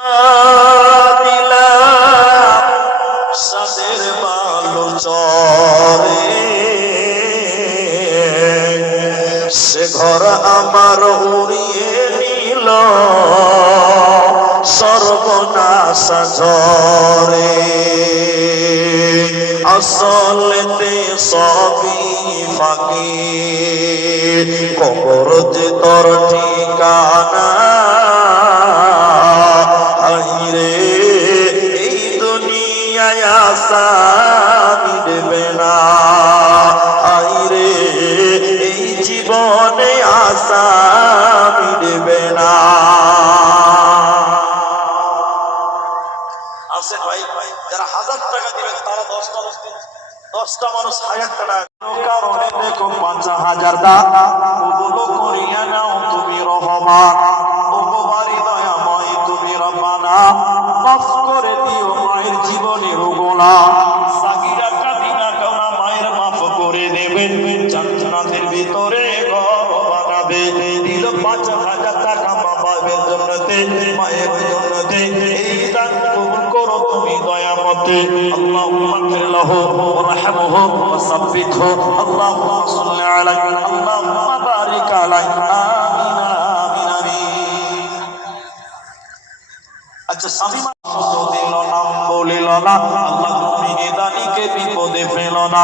সে ঘর আমার উড়িয়ে নিল সর্বনাশ ঝরে। আসলেতে সবই ফাঁকি কবর যে তোর ঠিকানা দুনিয়ায় আশা মিটবে না। আহিরে এই জীবনে আশা মিটবে না। আসেন ভাই, যারা হাজার টাকা দিবেন, তারা দশটা দশটা মানুষ হাজার টাকা কারণে দেখো পাঁচ হাজার দাদা ওগুলো করিয়া নাও তুমি রহমান মায়ের জীবনের গোলা সাকিরা কাবিনা কামা মায়ের মাফ করে দেবে জান্নাতের ভিতরে ঘর দিল পাঁচ হাজার টাকা মা জন্যতে, মায়ের জন্যতে। এই দান কবুল করো তুমি সাল্লি আচ্ছা শব্দ দিল না বলিল না আল্লাহ তুমি এদানিকে দানিকে বিপদে ফেল না।